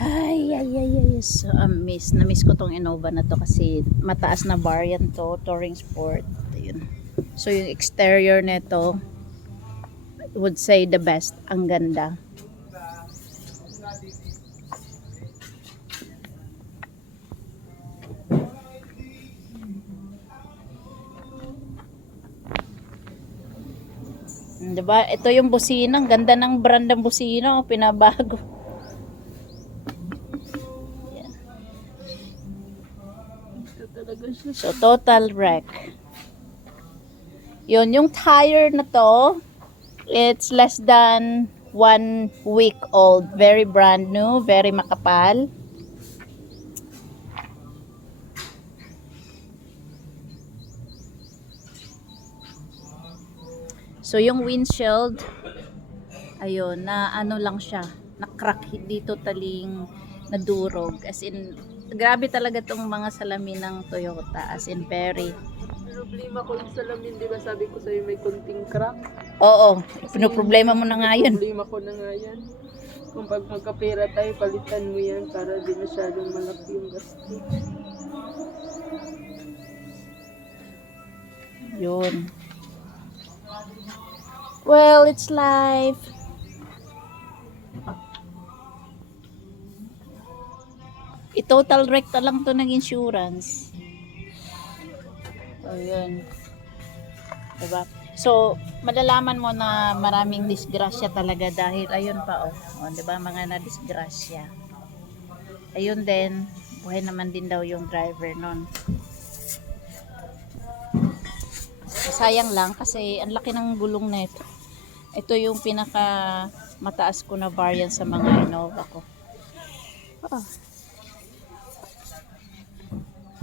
Ay. So, na-miss ko tong Innova na to kasi mataas na variant to, Touring Sport. Ayun. So, yung exterior nito, would say the best. Ang ganda. Diba? Ito yung busina. Ang ganda ng brand ng busina. Oh, pinabago. Yan. So, total wreck. Yun, yung tire na to, it's less than 1 week old. Very brand new. Very makapal. So, yung windshield, ayun, na ano lang siya, na-crack, hindi totaling nadurog. As in, grabe talaga tong mga salamin ng Toyota. As in, very. Problema ko yung salamin, di ba sabi ko sa'yo may kunting crack? Oo, pinoproblema mo na nga yun. Problema ko na nga yan. Kung pag magkapera tayo, palitan mo yan para di masyadong malaki yung gasto. Yun. Well, it's life. I-total wreck na lang to ng insurance. Ayun. Diba? So, malalaman mo na maraming disgrasya talaga dahil ayun pa oh, 'di ba, mga na-disgrasya. Ayun din, buhay naman din daw yung driver nun. Sayang lang kasi ang laki ng gulong na ito. Ito yung pinaka mataas ko na variant sa mga Innova ko. Oh.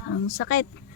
Ang sakit.